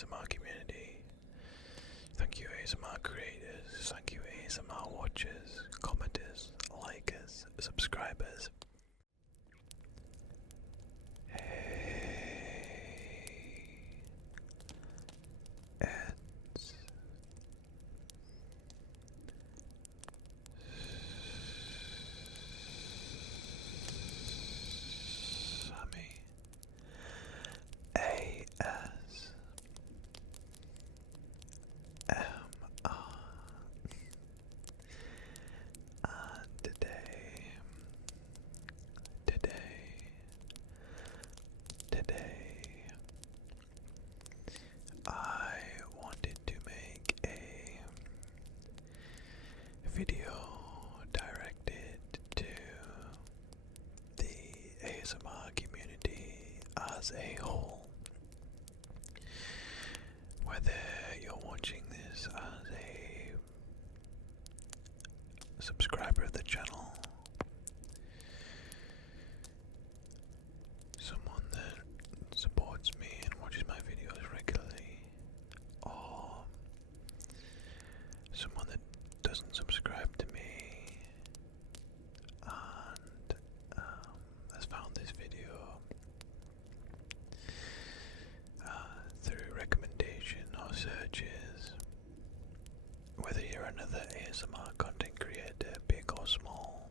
ASMR community. Thank you ASMR creators. Thank you ASMR watchers, commenters, likers, subscribers. Hey, it's Sammy ASMR. And today, I wanted to make a video directed to the ASMR community as a whole. Whether you're watching this as a subscriber of the channel, someone that supports me and watches my videos regularly, or someone that doesn't subscribe to me and has found this video through recommendation or searches. Whether you're another ASMR content creator, big or small,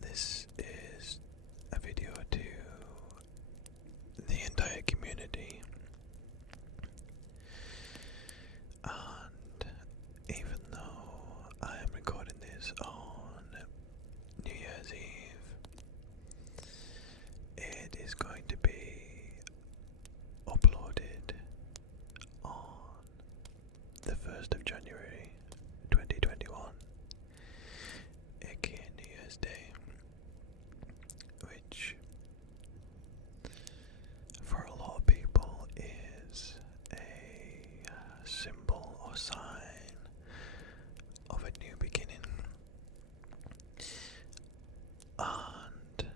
this is a video to the entire community. And even though I am recording this on New Year's Eve, it is going to be uploaded on the 1st of January 2021, aka New Year's Day, which for a lot of people is a symbol or sign of a new beginning. And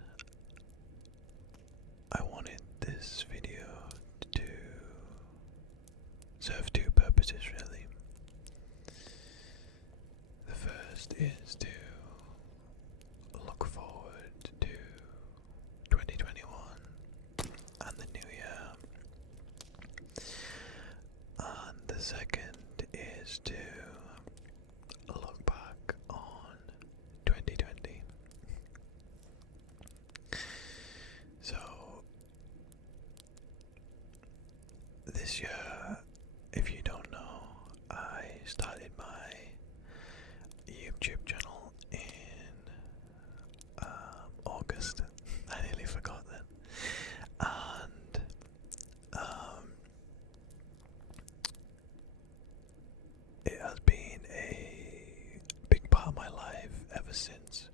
I wanted this video to serve two purposes, really. The first is to look forward to 2021 and the new year, and the second is to look back on 2020. So this year, if you don't know, I started my YouTube channel in August. I nearly forgot that. And it has been a big part of my life ever since.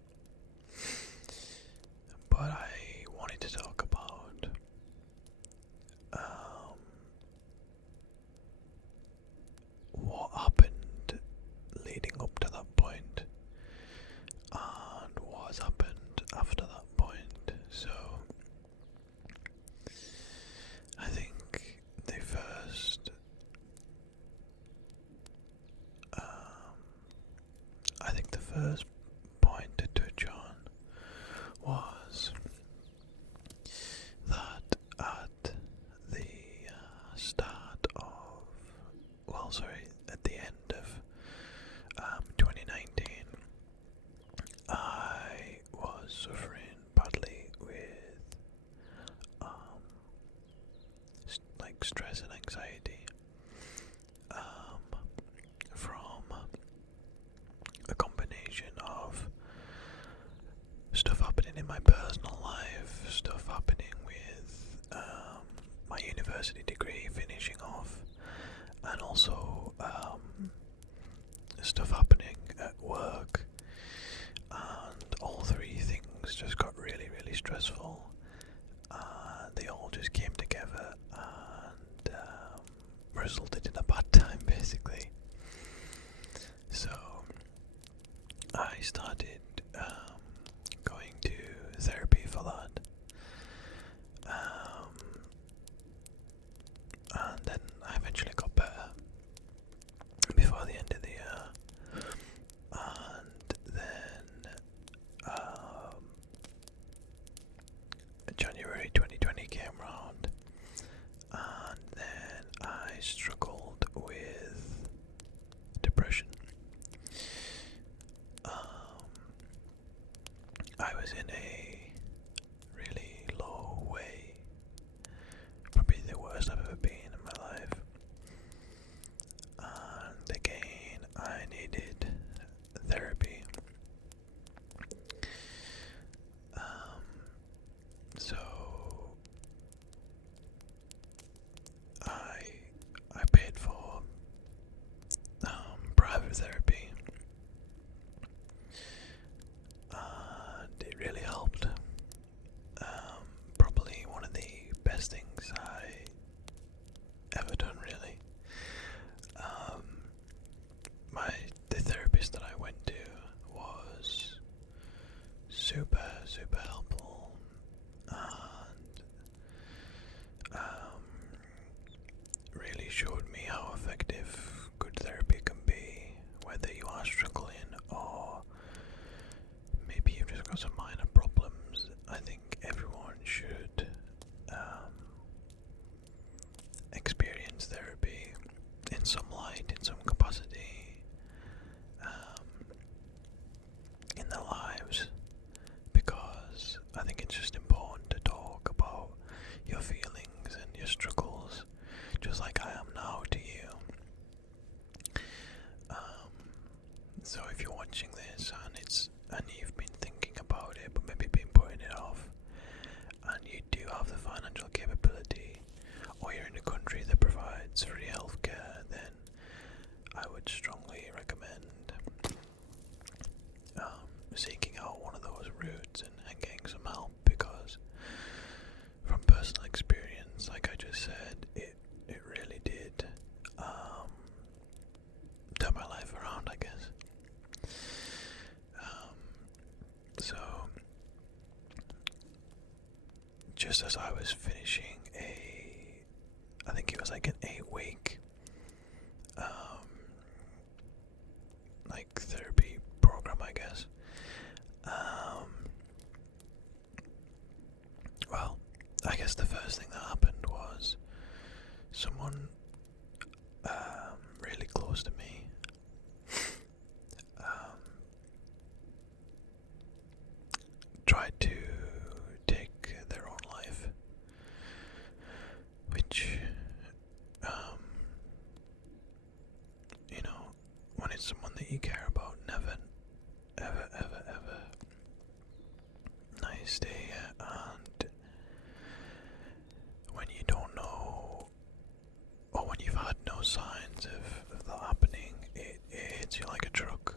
But I wanted to talk about what happened leading up to that point and what has happened after that point. So I think the first point to touch on was that at the start of, at the end of 2019, I was suffering badly with stress and anxiety from a combination of stuff happening in my personal life, stuff happening with my university degree finishing off, and also stuff happening at work, and all three things just got really, really stressful. They all just came together and resulted in a bad time, basically. So I started going to therapy for that, and then by the end of the year, and then January 2020 came round, and then I struggled with depression. I was in a really low way, probably the worst I've ever been in my life, and again I needed therapy. So I paid for private therapy, and it really helped. Probably one of the best things I ever done, really. The therapist that I went to was super helpful, and really showed me how effective good therapy can be, whether you are struggling or maybe you've just got some minor problems. I think everyone should experience therapy in some light, in some capacity, in their lives, because I think it's just important to talk about your feelings and your struggles, just like I am now to you. So if you're watching this and you've been thinking about it but maybe been putting it off, and you do have the financial capability, or you're in a country that provides free healthcare, then I would strongly recommend seeking out one of those routes and getting some help, because from personal experience, like I just said, it really did turn my life around, I guess. So just as I was finishing I think it was like an 8-week like therapy program, I guess. Well, I guess the first thing that happened was someone really close to me tried to take their own life, which you know, when it's someone that you care about, never ever nice to hear. And when you don't know, or when you've had no signs of that happening, it hits you like a truck.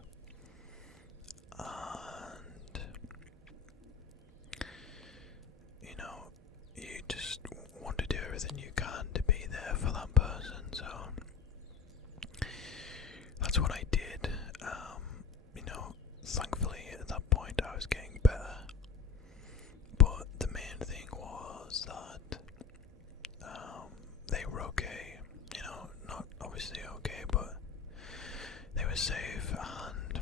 And you know, you just want to do everything you can to be there for that person. So that's what I did. You know, thankfully at that point I was getting better, but the main thing was that they were okay. You know, not obviously okay, but they were safe, and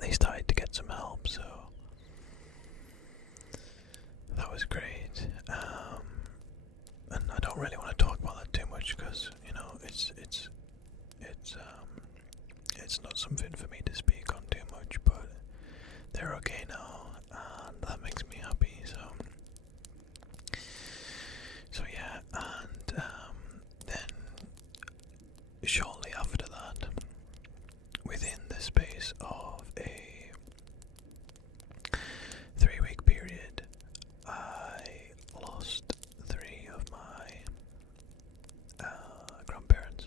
they started to get some help, so that was great. And I don't really want to talk about that too much, because you know, it's not something for me to speak on too much, but they're okay now, and that makes me happy. So yeah, and then shortly after that, within the space of a 3-week period, I lost 3 of my grandparents.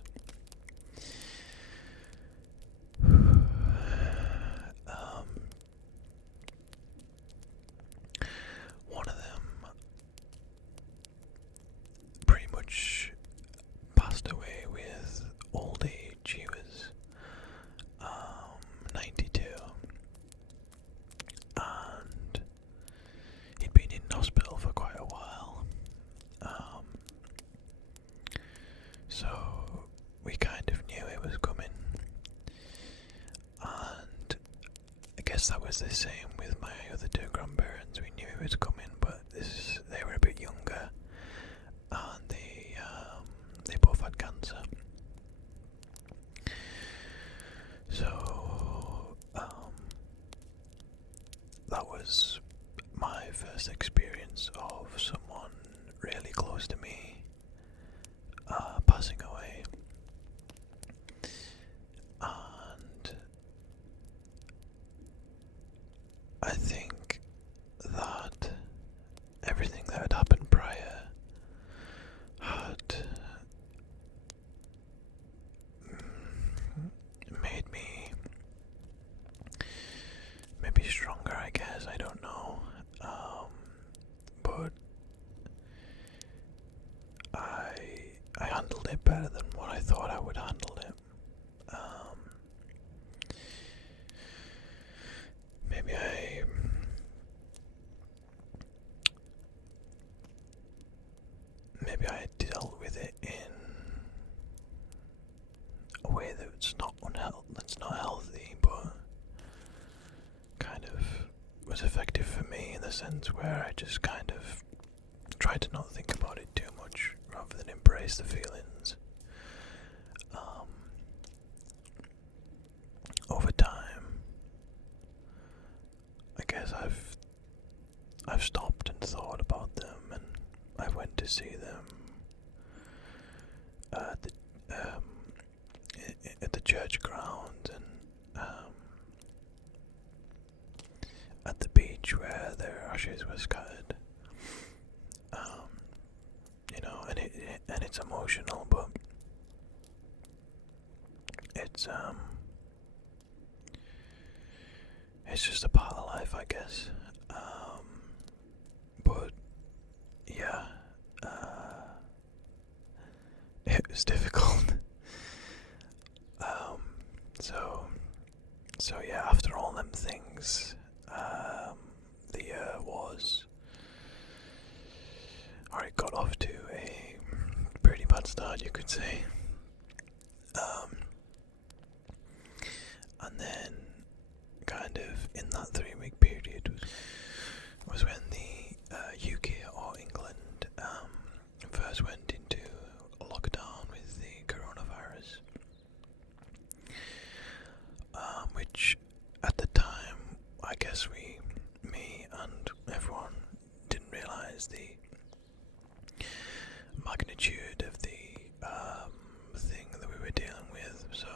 One of them pretty much passed away with old age. He was 92, and he'd been in hospital for quite a while. So we kind of knew it was coming. guess that was the same with my other two grandparents. We knew it was coming, but they were a bit younger, and they both had cancer. So that was my first experience of someone really close to me passing away. And I think that everything that had happened prior had made me maybe stronger, I guess. I don't know. But I handled it better than what I thought I would handle it. Maybe I dealt with it in a way that's not healthy, but kind of was effective for me in the sense where I just kind of tried to not think about it too much rather than embrace the feelings. Over time, I guess I've stopped and thought about them, and I went to see them at the church ground and at the beach where their ashes were scattered. And it's emotional, but it's just a part of life, I guess. But yeah, it was difficult. So yeah, after all them things, the year it got off to a pretty bad start, you could say. And then, kind of in that 3-week period was when the UK or England first went into lockdown with the coronavirus, which at the time, I guess me and everyone didn't realise the magnitude of the thing that we were dealing with, so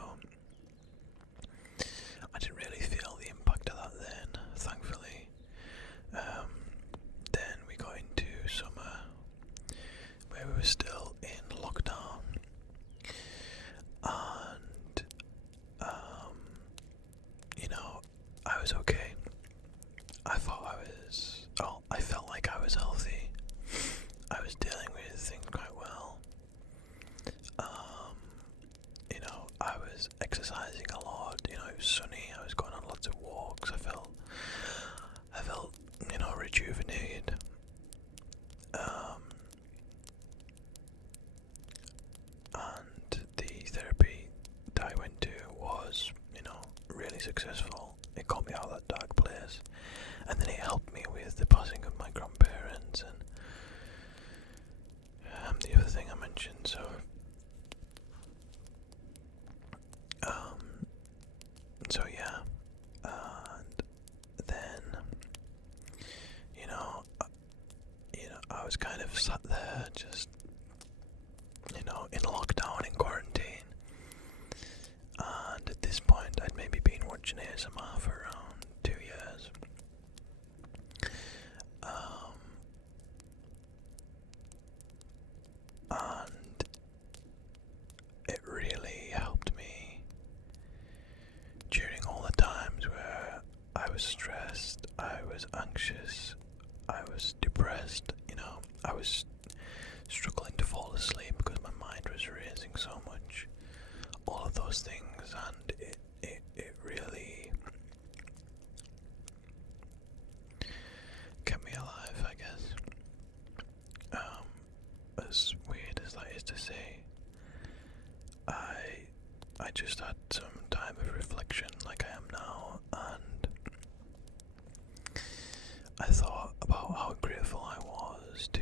I didn't really feel the impact of that then, thankfully. Then we got into summer where we were still in lockdown, and I was okay. I felt like I was healthy. I was dealing with things quite well. I was exercising a lot. It was sunny. I was going on lots of walks. I felt rejuvenated. And the therapy that I went to was, really successful. It got me out of that dark place, and then it helped me with the passing of my grandparents and the other thing I mentioned. So yeah, and then I was kind of sat there just in lockdown, in quarantine, and at this point I'd maybe been watching ASMR for around 2 years. And it really helped me during all the times where I was stressed, I was anxious, I was depressed. I was struggling to fall asleep because my mind was racing so much. All of those things, and it really kept me alive, I guess. As weird as that is to say, I just had some time of reflection like I am now, and I thought about how grateful I was to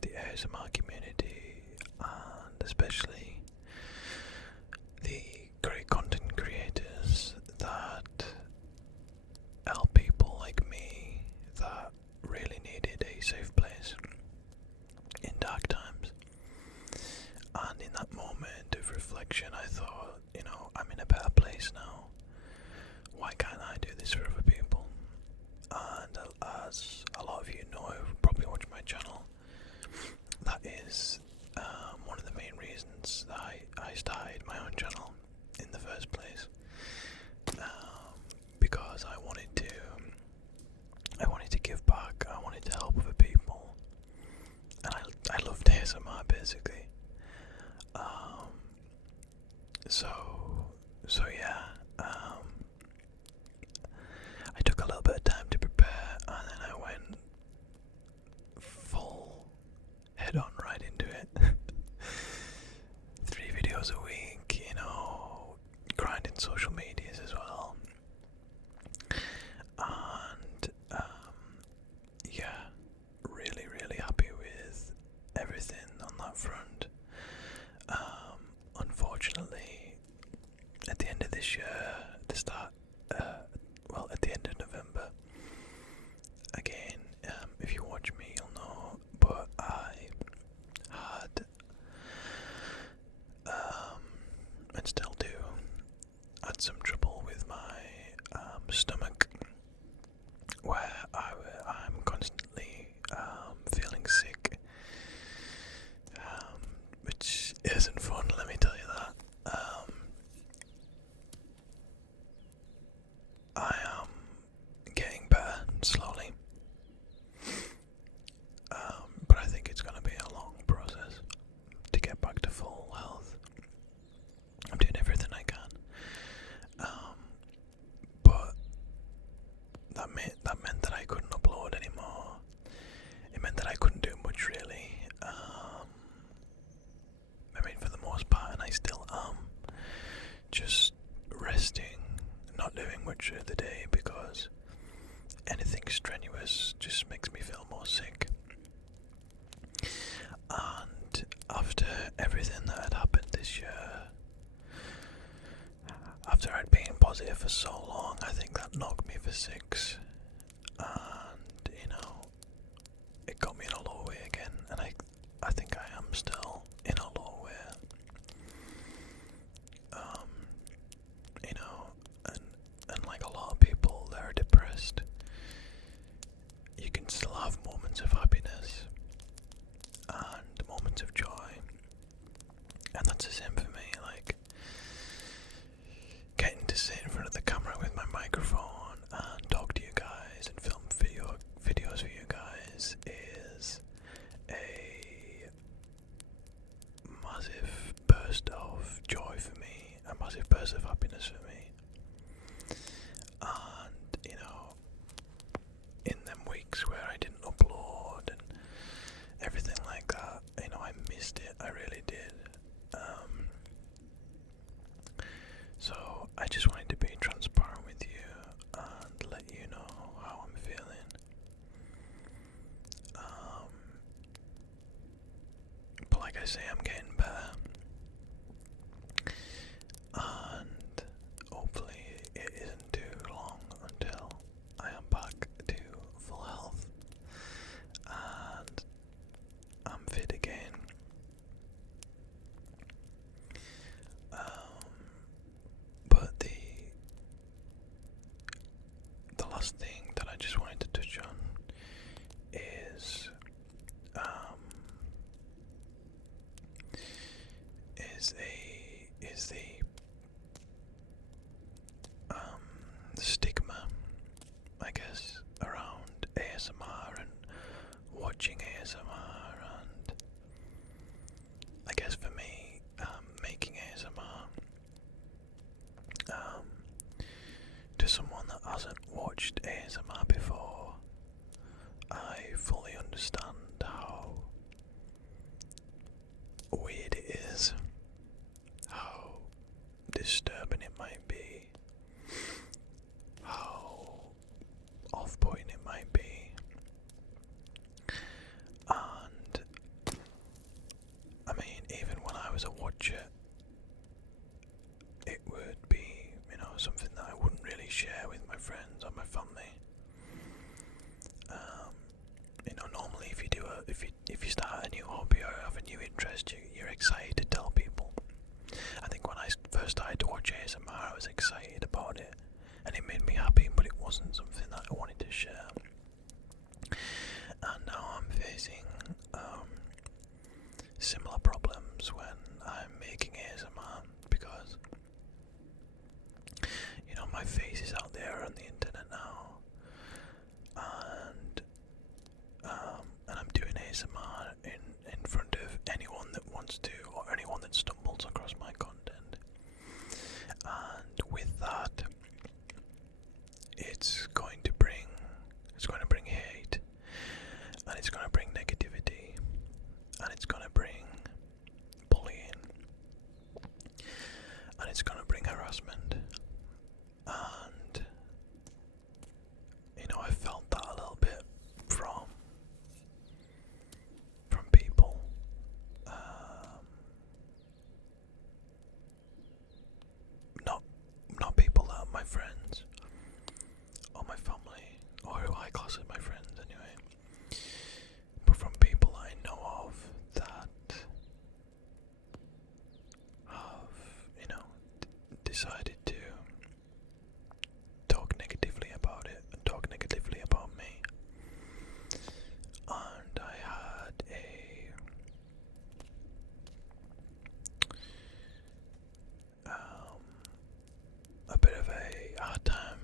the ASMR community, and especially the great content creators that help people like me that really needed a safe place in dark times. And in that moment of reflection, I thought, I'm in a better place now. Why can't I do this for other people? And as a lot of you know, who probably watch my channel, that is one of the main reasons that I started my own channel in the first place. Because I wanted to give back. I wanted to help other people, and I loved ASMR basically. So yeah. I took a little bit of time to prepare, and then I went full head on right into it. 3 videos a week, grinding social medias as well. And yeah, really, really happy with everything on that front. Unfortunately, at the end of this year, at the end of November, again, if you watch me, you'll know, but I had, and still do, had some trouble with my stomach, where I'm constantly feeling sick, which isn't fun, let me tell you that. I am getting better slowly, but I think it's going to be a long process to get back to full health. I'm doing everything I can, but that meant that I couldn't upload anymore. It meant that I couldn't do much really. For the most part, and I still am, just resting, not doing much of the day, because anything strenuous just makes me feel more sick. And after everything that had happened this year, after I'd been positive for so long, I think that knocked me for 6, and it got me in a low way again, and I think I am still in a low way. And like a lot of people that are depressed, you can still have moments of happiness and moments of joy, and that's the same for me. Like, getting to sit in front of the camera with my microphone and talk to you guys and film videos for you guys is a massive burst of joy for me, a massive burst of happiness for me. And in them weeks where I didn't upload and everything like that, I missed it, I really did. So I just wanted to be transparent with you and let you know how I'm feeling. But like I say, I'm getting better, and hopefully it isn't too long until I am back to full health and I'm fit again. But the last thing that I just wanted to touch on is the stigma, I guess, around ASMR and watching ASMR, and I guess for me, making ASMR, to someone that hasn't watched ASMR before, I fully understand how weird it is, how disturbing it might be, how off-putting it might was a watcher, it would be, something that I wouldn't really share with my friends or my family. Normally if you start a new hobby or have a new interest, you're excited to tell people. I think when I first started to watch ASMR, I was excited about it, and it made me happy, but it wasn't something that I wanted to share. And now I'm facing similar problems when I'm making ASMR, because my face is out there on the internet now, and I'm doing ASMR in front of anyone that wants to, or anyone that stumbles across my content. And with that, it's going to bring hate, and it's going to bring negativity, and it's going to bring bullying, and it's going to bring harassment. And I felt that a little bit from people. Not people that are my friends or my family, or who I class as my friends anyway, but from people I know of that have, decided to talk negatively about it and talk negatively about me. And I had a bit of a hard time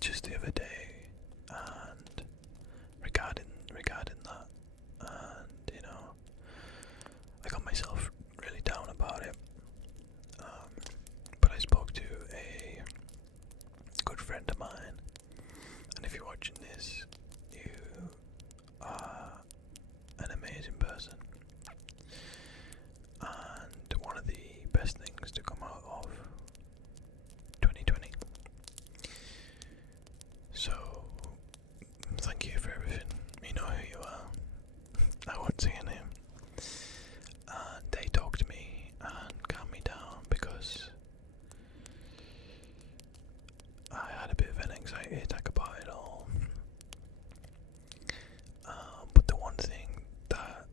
just the other day, and regarding that, and I got myself really down about it. But I spoke to a good friend of mine, and if you're watching this, you are an amazing person, and one of the best things to come out of 2020. So thank you for everything. You know who you are. I won't say your name. And they talked to me and calmed me down, because I had a bit of an anxiety attack about it all. But the one thing that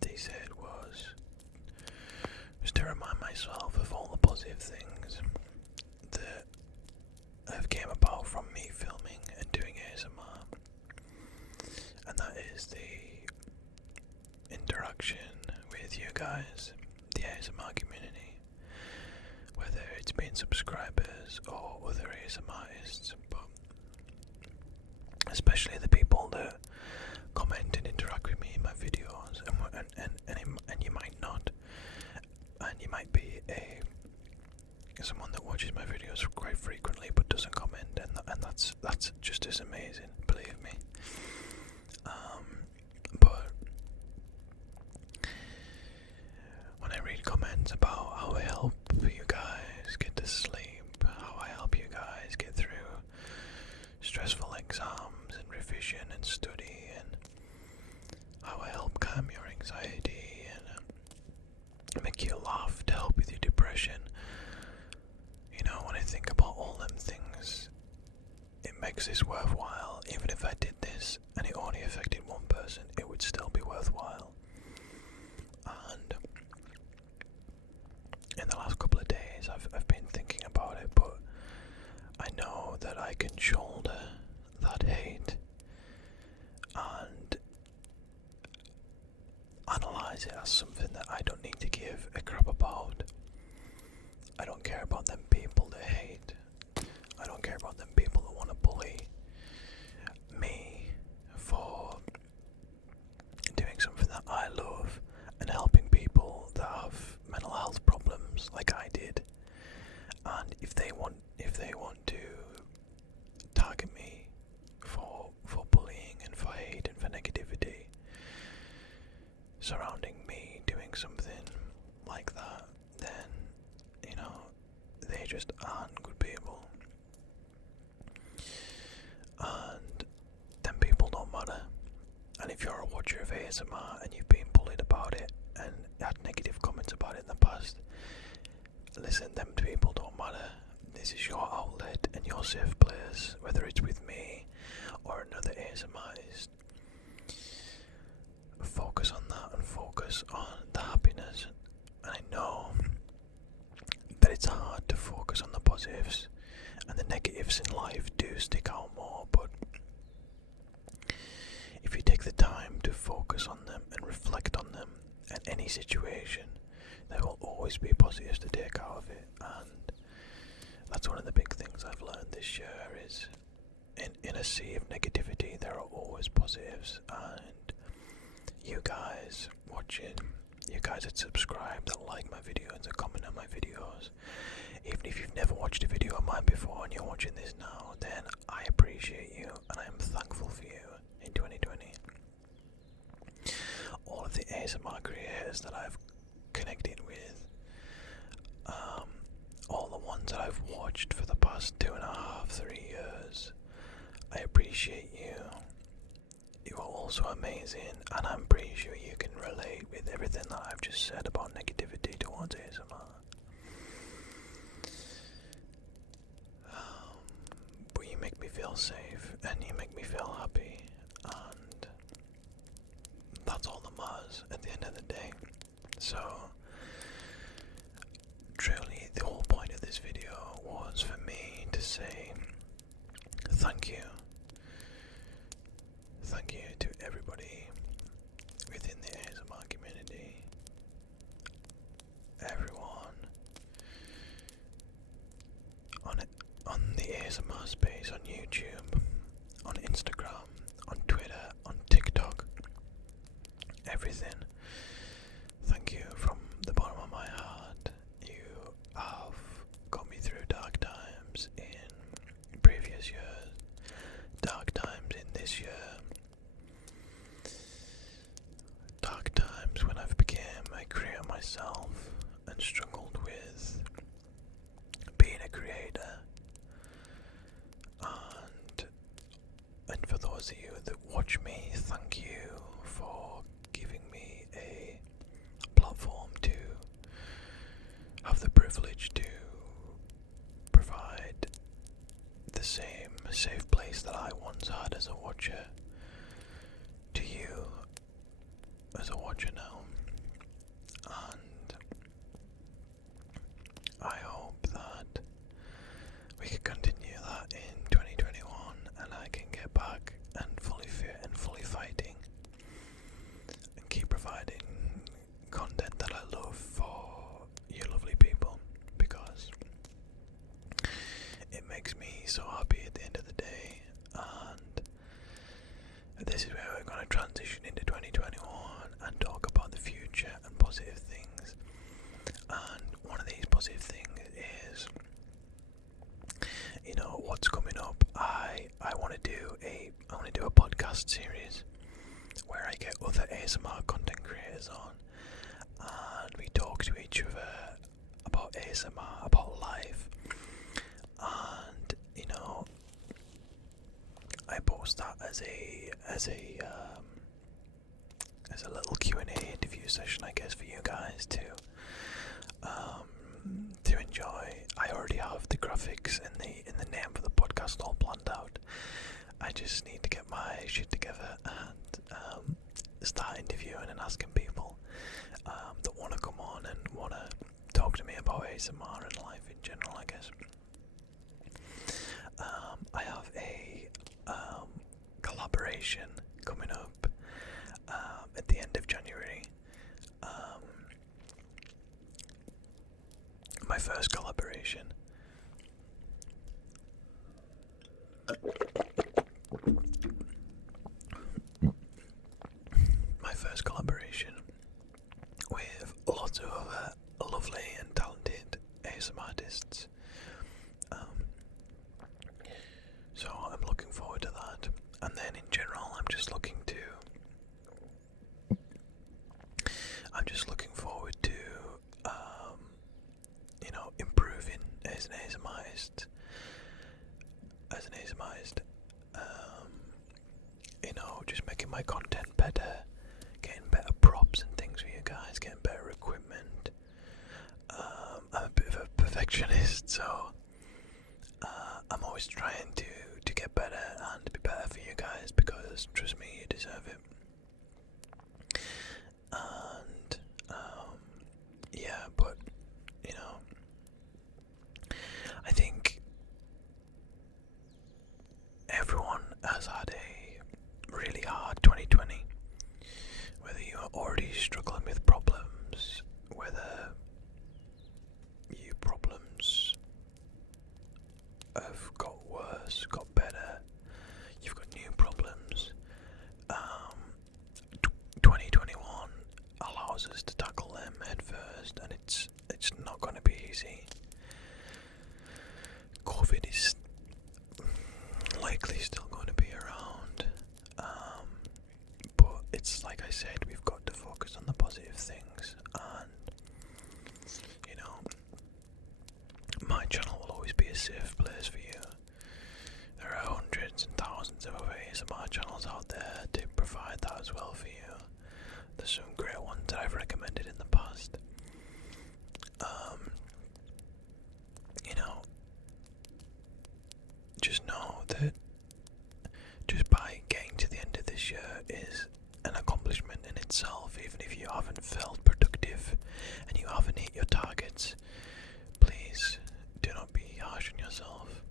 they said was to remind myself of all the positive things that have came about from me filming and doing ASMR, and that is the interaction with you guys, the ASMR community, whether it's been subscribers or other ASMR artists, but especially the people that comment and interact with me in my videos, and you might not, and you might be someone that watches my videos quite frequently but doesn't comment, and that's just as amazing, believe me. But when I read comments about how I help you guys get to sleep, how I help you guys get through stressful exams and revision and study, and how I help calm your anxiety and make you laugh to help with your depression, when I think about all them things, it makes this worthwhile. Even if I did this and it only affected one person, it would still be worthwhile. And in the last couple of days, I've been thinking about it, but I know that I can shoulder that hate and analyse it as something that I don't need to give a crap about. I don't care about them people that hate. I don't care about them people that want to bully me for doing something that I love and helping people that have mental health problems like I did. And if they want to target me for bullying and for hate and for negativity surrounding me doing something like that, then they just aren't good people. And them people don't matter. And if you're a watcher of ASMR and you've been bullied about it and had negative positives, and the negatives in life do stick out more, but if you take the time to focus on them and reflect on them at any situation, there will always be positives to take out of it. And that's one of the big things I've learned this year is in a sea of negativity there are always positives. And you guys watching, you guys that subscribe, that like my videos, that comment on my videos, even if you've never watched a video of mine before and you're watching this now, then I appreciate you and I am thankful for you in 2020. All of the ASMR creators that I've connected with, all the ones that I've watched for the past 2.5, 3 years, I appreciate you. You are also amazing, and I'm pretty sure you can relate with everything that I've just said about negativity towards ASMR. But you make me feel safe, and you make me feel happy, and that's all that matters at the end of the day. So, truly, the whole point of this video was for me to say thank you. Thank you to everybody within the ASMR community, everyone on the ASMR space, on YouTube, on Instagram, on Twitter, on TikTok, everything. Thank you from the bottom of my heart. You have got me through dark times in previous years, dark times in this year, dark times when I've become a creator myself and struggled with being a creator. And for those of you that watch me, thank you for giving me a platform to have the privilege to provide the same safe place that I once had as a watcher to you as a watcher now. And I hope that we can continue that in 2021 and I can get back and fully fit and fully fighting and keep providing content that I love for you lovely people, because it makes me so happy at the end of the day. And this is where we're going to transition into 2021 and talk about the future and positive things. And one of these positive things is, you know, what's coming up. I want to do a podcast series where I get other ASMR content creators on and we talk to each other about ASMR, about life, and you know, I post that as a little Q&A interview session, I guess, for you guys to enjoy. I already have the graphics and the name for the podcast all planned out. I just need to get my shit together and start interviewing and asking people that want to come on and want to talk to me about ASMR and life in general, I guess. I have a collaboration coming up at the end of January. My first collaboration. With lots of other lovely and talented ASMR artists. So I'm looking forward to that. And then in general, I'm just looking forward to you know, improving as an ASMRist. You know, just making my content better, getting better props and things for you guys, getting better equipment. I'm a bit of a perfectionist, honest, and it's not going to be easy. COVID is likely still going to be around, but it's like I said, we've got to focus on the positive things, and you know, my channel will always be a safe place for you. There are hundreds and thousands of other ASMR channels out there to provide that as well for you. There's some great ones that I've recommended in the past. You know, just know that just by getting to the end of this year is an accomplishment in itself. Even if you haven't felt productive and you haven't hit your targets, please do not be harsh on yourself.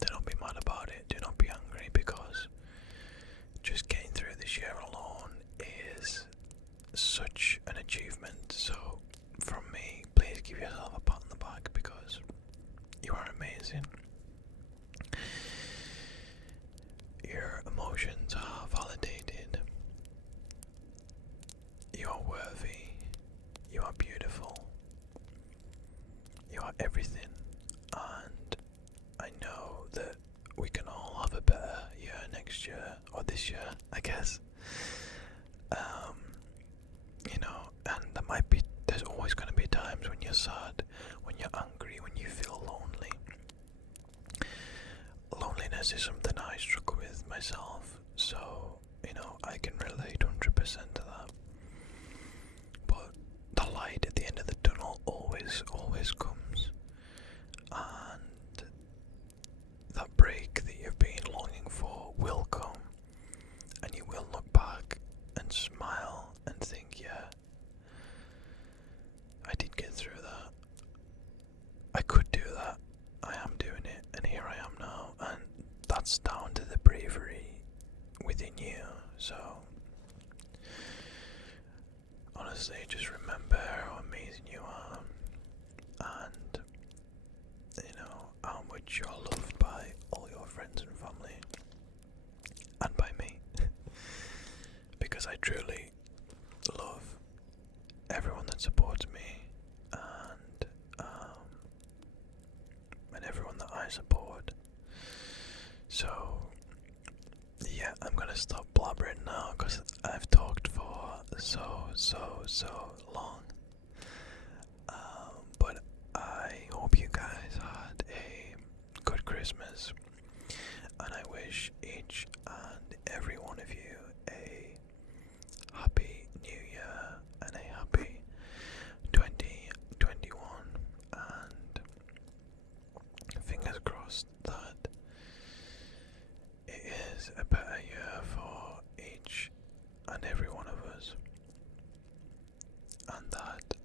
Do not be mad about it. Do not be angry, because just getting through this year alone is such an achievement. So from me, please give yourself a pat on the back, because you are amazing. Your emotions are validated. You are worthy. You are beautiful. You are everything. And I know that we can all have a better year next year, or this year, I guess. You know, and there's always going to be times when you're sad, when you're angry, when you feel lonely. Loneliness is something I struggle with myself, so, you know, I can relate 100% to that. But the light at the end of the tunnel always comes, and that break that you've been longing for will come, and you will look back and smile and think, yeah, I did get through that. I could do that. I am doing it, and here I am now, and that's down to the bravery within you. So honestly, just remember how amazing you are, and you know how much you're loved by all your friends and family, and by me, because I truly love everyone that supports me, and everyone that I support. So yeah, I'm gonna stop blabbering now, because I've talked for so long. But I hope you guys had a good Christmas, and I wish each and every one of you a happy new year and a happy 2021, and fingers crossed that it is a better year for each and every one of us, and that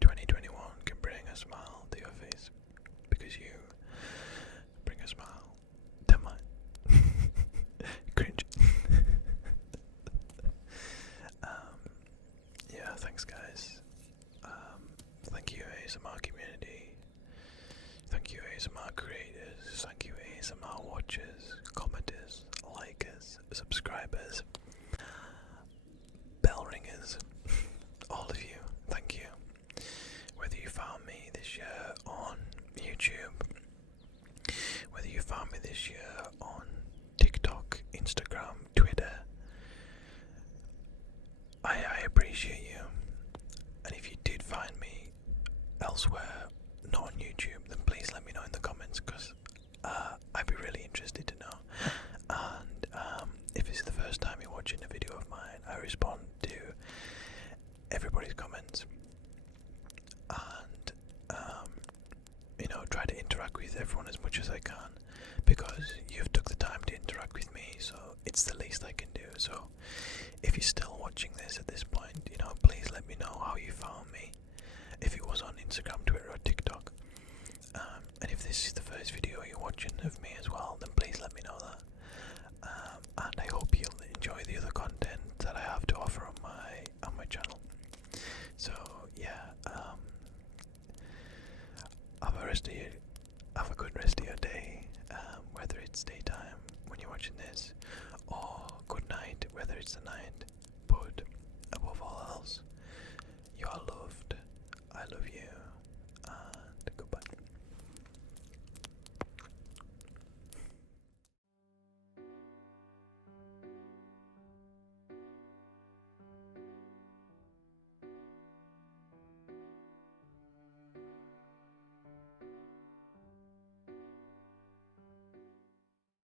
2021 can bring a smile to your face, because you bring a smile to mine. Cringe. Yeah, thanks guys. Thank you ASMR community. Thank you ASMR creators. Thank you ASMR watchers, commenters, likers, subscribers, bell ringers, all of you. Thank you. Whether you found me this year on YouTube, whether you found me this year on TikTok, Instagram, Twitter, I appreciate you. And if you did find me elsewhere, not on YouTube, then please let me know in the comments, because I'd be really interested to know. And if this is the first time you're watching a video of mine, I respond to everybody's comments, and you know, try to interact with everyone as much as I can, because you've took the time to interact with me, so it's the least I can do. So if you're still watching this at this point, you know, please let me know how you found me, if it was on Instagram, Twitter, or TikTok. And if this is the first video you're watching of me as well, then please let me know that. And I hope you'll enjoy the other content that I have to offer on my channel. So yeah, have a good rest of your day, whether it's daytime when you're watching this, or good night, whether it's the night.